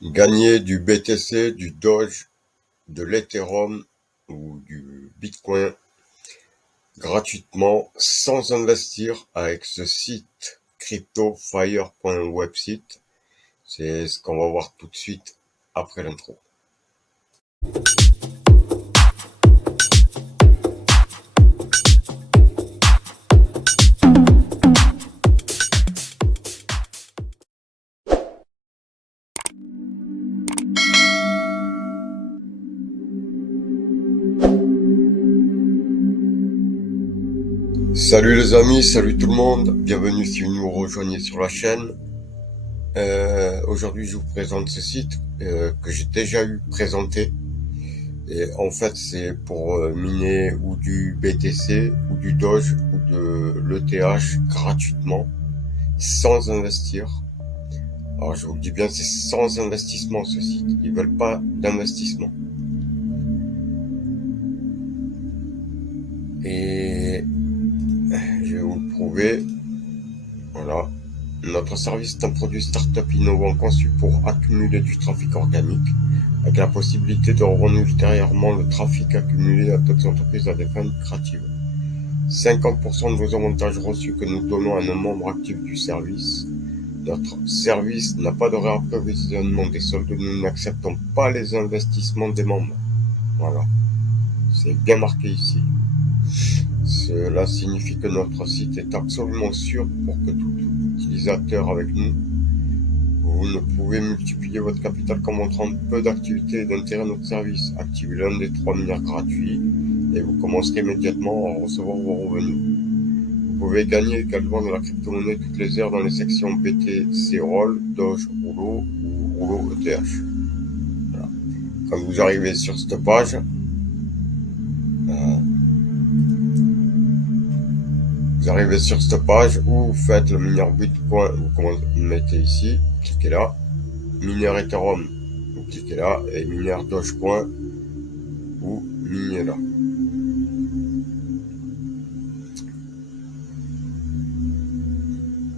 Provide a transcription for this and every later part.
Gagner du BTC, du Doge, de l'Ethereum ou du Bitcoin gratuitement sans investir avec ce site cryptofire.website. C'est ce qu'on va voir tout de suite après l'intro. Salut les amis, salut tout le monde, bienvenue si vous nous rejoignez sur la chaîne. Aujourd'hui je vous présente ce site que j'ai déjà eu présenté. Et en fait c'est pour miner ou du BTC ou du Doge ou de l'ETH gratuitement, sans investir. Alors je vous le dis bien, c'est sans investissement ce site, ils veulent pas d'investissement. Et je vais vous le prouver. Voilà. Notre service est un produit start-up innovant conçu pour accumuler du trafic organique, avec la possibilité de revendre ultérieurement le trafic accumulé à d'autres entreprises à des fins lucratives. 50% de vos avantages reçus que nous donnons à nos membres actifs du service. Notre service n'a pas de réapprovisionnement des soldes, nous n'acceptons pas les investissements des membres. Voilà. C'est bien marqué ici. Cela signifie que notre site est absolument sûr pour que tout utilisateur avec nous. Vous ne pouvez multiplier votre capital qu'en montrant peu d'activité et d'intérêt à notre service. Activez l'un des 3 mineurs gratuits et vous commencerez immédiatement à recevoir vos revenus. Vous pouvez gagner également de la crypto-monnaie toutes les heures dans les sections BTC Roll, Doge Rouleau ou Rouleau ETH. Voilà. Quand vous arrivez sur cette page, où vous faites le mineur Bitcoin, vous mettez ici, cliquez là, mineur Ethereum, vous cliquez là, et mineur Dogecoin, vous minez là.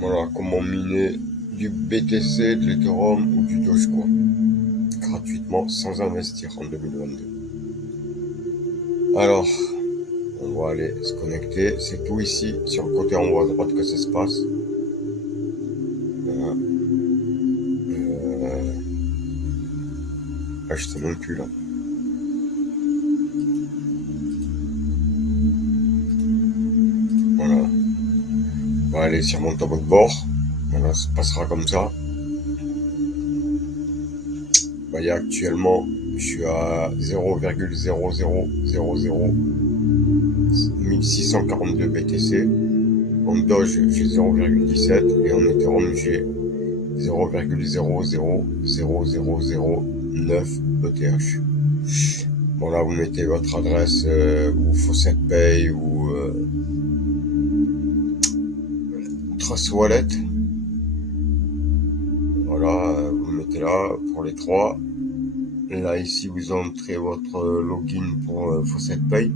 Voilà comment miner du BTC, de l'Ethereum ou du Dogecoin gratuitement sans investir en 2022. Alors, on va aller se connecter. C'est tout ici, sur le côté en haut à droite que ça se passe. Voilà. Je sais même plus là. Voilà. On va aller sur mon tableau de bord. Voilà, ça passera comme ça. Vous voyez, actuellement, je suis à 0,00001642 BTC. En Doge, j'ai 0,17 et en Ethereum, j'ai 0,000009 ETH. Bon, là, vous mettez votre adresse ou Faucet Pay ou Trust Wallet. Voilà, vous mettez là pour les 3. Là, ici, vous entrez votre login pour Faucet Pay.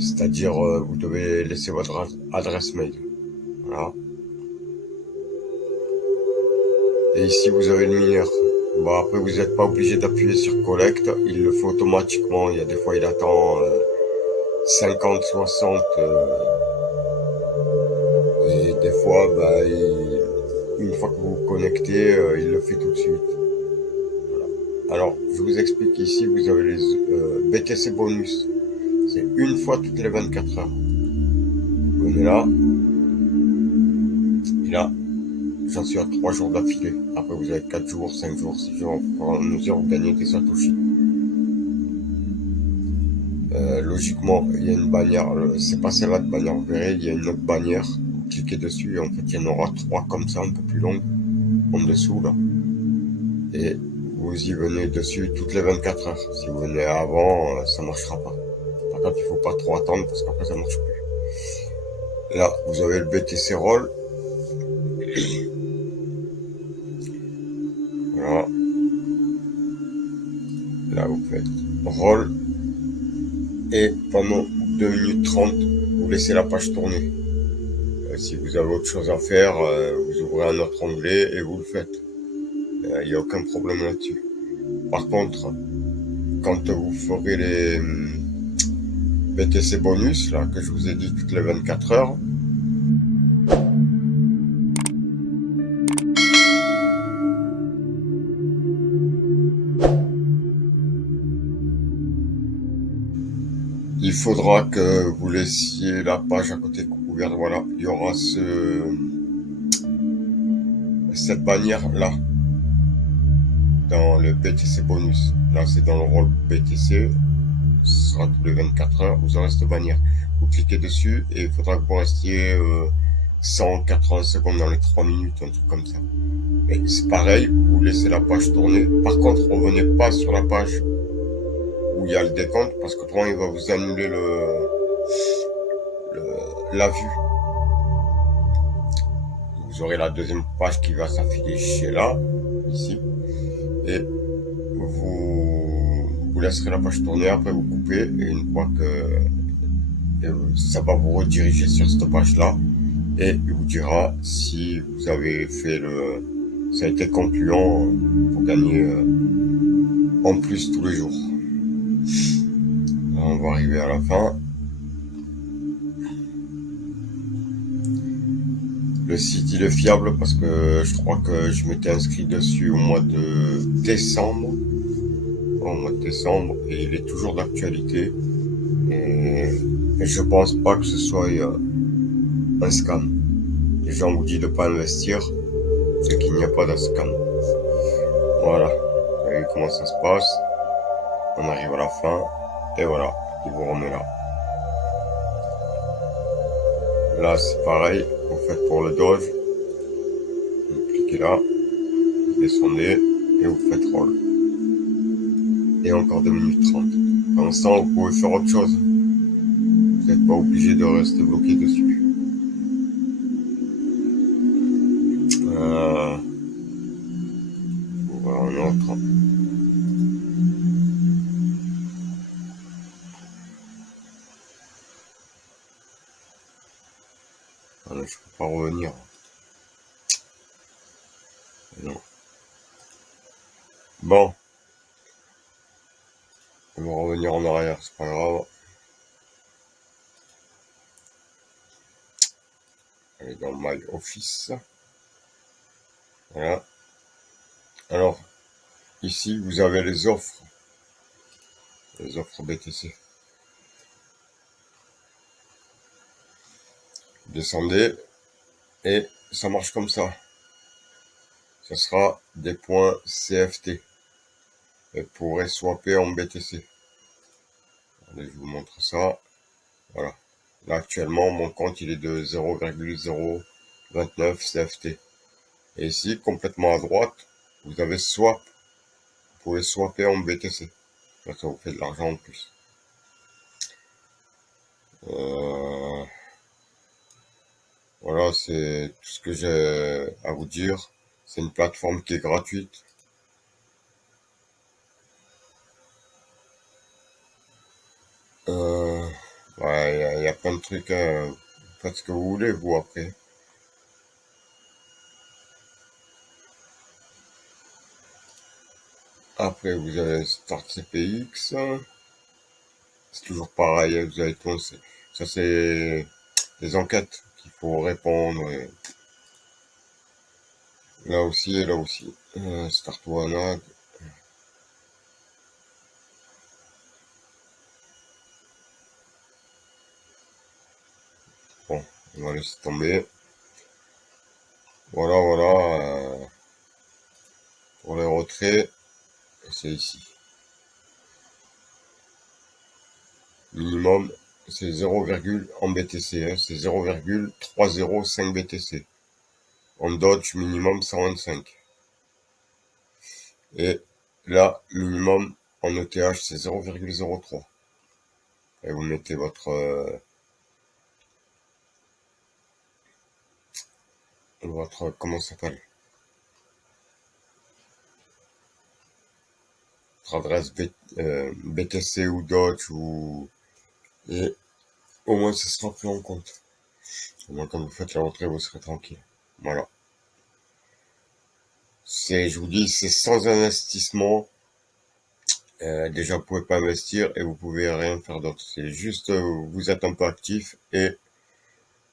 C'est-à-dire, vous devez laisser votre adresse mail. Voilà. Et ici, vous avez le mineur. Bon, après, vous n'êtes pas obligé d'appuyer sur Collect. Il le fait automatiquement. Il y a des fois, il attend 50, 60. Et des fois, une fois que vous vous connectez, il le fait tout de suite. Voilà. Alors, je vous explique ici, vous avez les BTC bonus. C'est une fois toutes les 24 heures. Vous venez là. Et là, j'en suis à 3 jours d'affilée. Après, vous avez 4 jours, 5 jours, 6 jours. En mesure, vous gagnez des satoshis. Logiquement, il y a une bannière. C'est pas celle-là de bannière, vous verrez, il y a une autre bannière. Vous cliquez dessus et en fait, il y en aura 3 comme ça, un peu plus longues, en dessous, là. Et vous y venez dessus toutes les 24 heures. Si vous venez avant, ça marchera pas. Par contre, il faut pas trop attendre parce qu'après, ça marche plus. Là, vous avez le BTC Roll. Voilà. Là, vous faites Roll. Et pendant 2 minutes 30, vous laissez la page tourner. Si vous avez autre chose à faire, vous ouvrez un autre onglet et vous le faites. Il n'y a aucun problème là-dessus. Par contre, quand vous ferez les BTC bonus, là, que je vous ai dit toutes les 24 heures, il faudra que vous laissiez la page à côté couverte. Voilà, il y aura cette bannière-là dans le BTC bonus. Là, c'est dans le rôle BTC. Ce sera tous les 24 heures. Vous aurez cette bannière. Vous cliquez dessus et il faudra que vous restiez 180 secondes dans les 3 minutes, un truc comme ça. Mais c'est pareil, vous laissez la page tourner. Par contre, revenez pas sur la page où il y a le décompte parce que autrement il va vous annuler la vue. Vous aurez la deuxième page qui va s'afficher là, ici, et vous laisserez la page tourner, après vous coupez, et une fois que ça va vous rediriger sur cette page là, et il vous dira si vous avez fait ça a été concluant pour gagner en plus tous les jours. Là, on va arriver à la fin. Le site il est fiable parce que je crois que je m'étais inscrit dessus au mois de décembre. Et il est toujours d'actualité. Et je pense pas que ce soit un scam. Les gens vous disent de pas investir, c'est qu'il n'y a pas de scam. Voilà. Vous voyez comment ça se passe. On arrive à la fin. Et voilà. Il vous remet là. Là c'est pareil. Vous faites pour le Doge. Vous cliquez là. Vous descendez. Et vous faites roll. Et encore 2 minutes 30. Pendant ce temps, vous pouvez faire autre chose. Vous n'êtes pas obligé de rester bloqué dessus. Voilà un autre. Ah non, je peux pas revenir. Non. Bon. On va revenir en arrière, c'est pas grave. Allez dans My Office. Voilà. Alors, ici, vous avez les offres. Les offres BTC. Vous descendez et ça marche comme ça. Ça sera des points CFT. Et vous pourrez swapper en BTC. Allez, je vous montre ça. Voilà. Là, actuellement, mon compte, il est de 0,029 CFT. Et ici, complètement à droite, vous avez swap. Vous pouvez swapper en BTC. Ça vous fait de l'argent en plus. Voilà, c'est tout ce que j'ai à vous dire. C'est une plateforme qui est gratuite. Ouais, il y a plein de trucs. Vous faites ce que vous voulez, vous, après. Après, vous avez Start CPX. C'est toujours pareil, vous avez tout. Ça, c'est des enquêtes qu'il faut répondre. Et là aussi et là aussi. Start One. Bon, on va laisser tomber. Voilà, voilà. Pour les retraits, c'est ici. Minimum, c'est 0, en BTC, hein, c'est 0,305 BTC. En Dodge, minimum 125. Et là, minimum en ETH, c'est 0,03. Et vous mettez votre comment ça s'appelle? Votre adresse BTC ou Dodge et au moins ce sera pris en compte. Au moins quand vous faites la rentrée, vous serez tranquille. Voilà. Je vous dis, c'est sans investissement. Déjà, vous pouvez pas investir et vous pouvez rien faire d'autre. C'est juste, vous êtes un peu actif et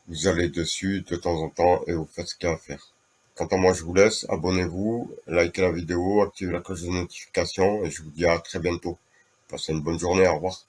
vous allez dessus de temps en temps et vous faites ce qu'il y a à faire. Quant à moi, je vous laisse. Abonnez-vous, likez la vidéo, activez la cloche de notification et je vous dis à très bientôt. Passez une bonne journée. Au revoir.